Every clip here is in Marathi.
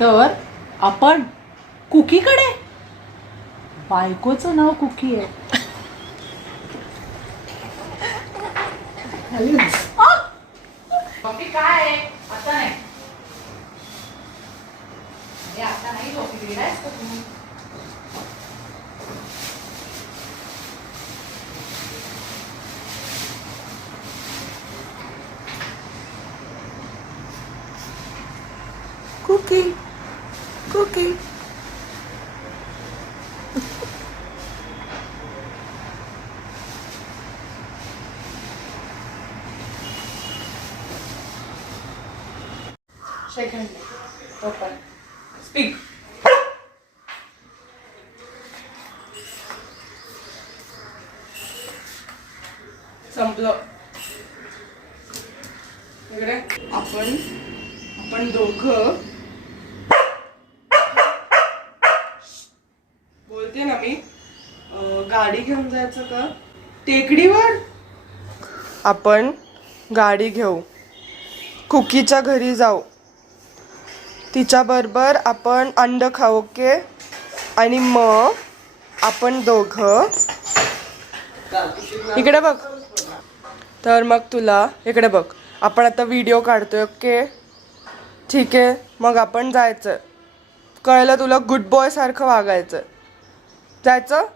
तर आपण कुकीकडे. बायकोचं नाव कुकी आहे. कॉफी काय आहे? आता नाही. आता नाही कॉफी पिलायस का तुम्ही? Cookie cookie. Shake hand. Open. Speak. संपलं. इकडे आपण दोघं बोलते ना मी. गाडी घेऊन जायचं का टेकडीवर? आपण गाडी घेऊ, कुकीच्या घरी जाऊ, तिच्या बरोबर आपण अंड खाऊ. ओके? आणि मग आपण दोघं इकडे बघ. तर मग तुला इकडे बघ, आपण आता व्हिडिओ काढतोय. ओके? ठीक आहे. मग आपण जायचं. कळलं तुला? गुड बॉय सारखं वागायचं. जायचं.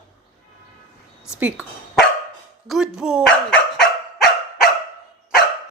स्पीक. Good boy.